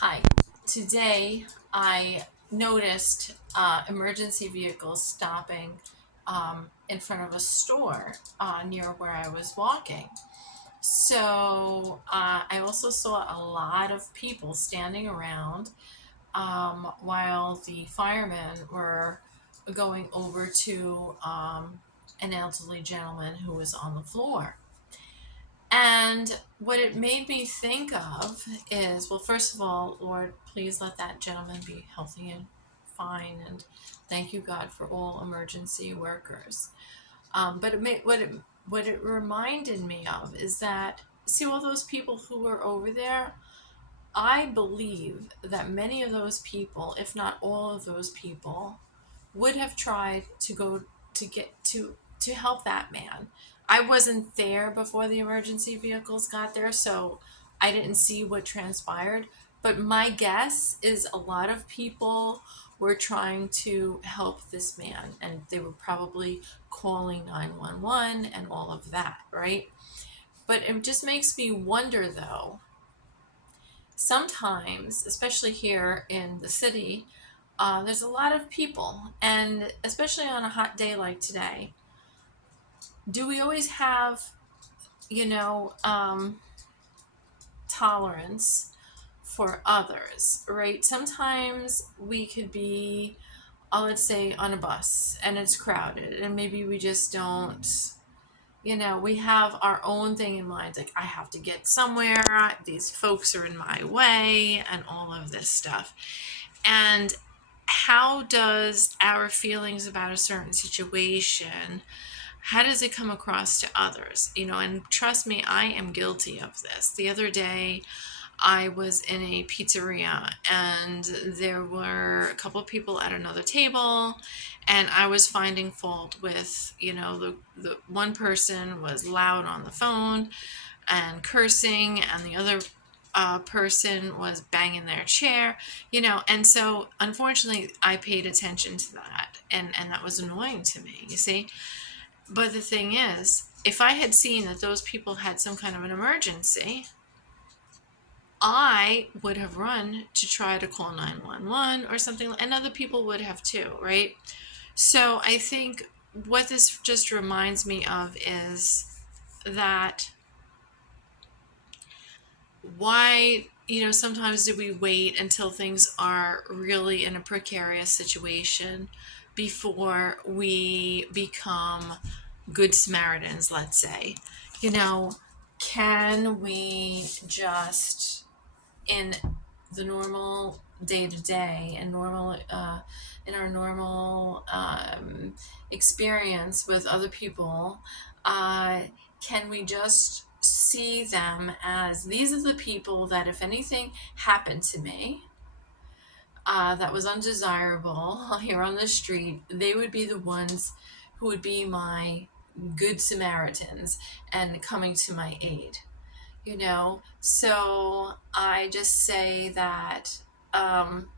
Hi. Today I noticed emergency vehicles stopping in front of a store near where I was walking. So I also saw a lot of people standing around while the firemen were going over to an elderly gentleman who was on the floor. And what it made me think of is, well, first of all, Lord, please let that gentleman be healthy and fine, and thank you, God, for all emergency workers. But what it reminded me of is that, see, all those people who were over there. I believe that many of those people, if not all of those people, would have tried to go to get to help that man. I wasn't there before the emergency vehicles got there, so I didn't see what transpired. But my guess is a lot of people were trying to help this man, and they were probably calling 911 and all of that, right? But it just makes me wonder, though, sometimes, especially here in the city, there's a lot of people, and especially on a hot day like today, do we always have, you know, tolerance for others, right? Sometimes we could be, let's say, on a bus and it's crowded, and maybe we just don't. We have our own thing in mind, like, I have to get somewhere, these folks are in my way, and all of this stuff. And how does our feelings about a certain situation, how does it come across to others? And trust me, I am guilty of this. The other day I was in a pizzeria, and there were a couple of people at another table, and I was finding fault with, the one person was loud on the phone and cursing, and the other person was banging their chair, and so unfortunately I paid attention to that, and that was annoying to me, you see. But the thing is, if I had seen that those people had some kind of an emergency, I would have run to try to call 911 or something, and other people would have too, right? So I think what this just reminds me of is that, why, sometimes do we wait until things are really in a precarious situation before we become good Samaritans, let's say? You know, can we just, in the normal day to day and normal in our normal experience with other people, uh, can we just see them as, these are the people that if anything happened to me that was undesirable here on the street, they would be the ones who would be my good Samaritans and coming to my aid. So I just say that, um,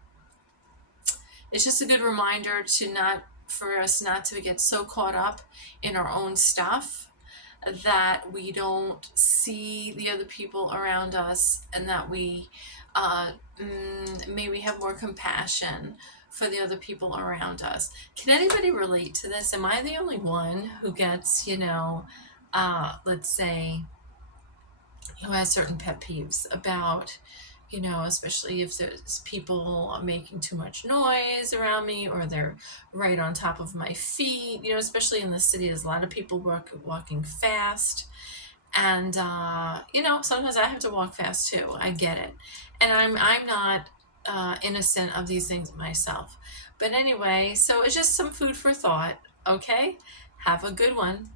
it's just a good reminder to not for us not to get so caught up in our own stuff that we don't see the other people around us, and that we maybe have more compassion for the other people around us. Can anybody relate to this? Am I the only one who gets, let's say, who has certain pet peeves about, especially if there's people making too much noise around me, or they're right on top of my feet, especially in the city, there's a lot of people walking fast. And, sometimes I have to walk fast too. I get it. And I'm not innocent of these things myself. But anyway, so it's just some food for thought. Okay? Have a good one.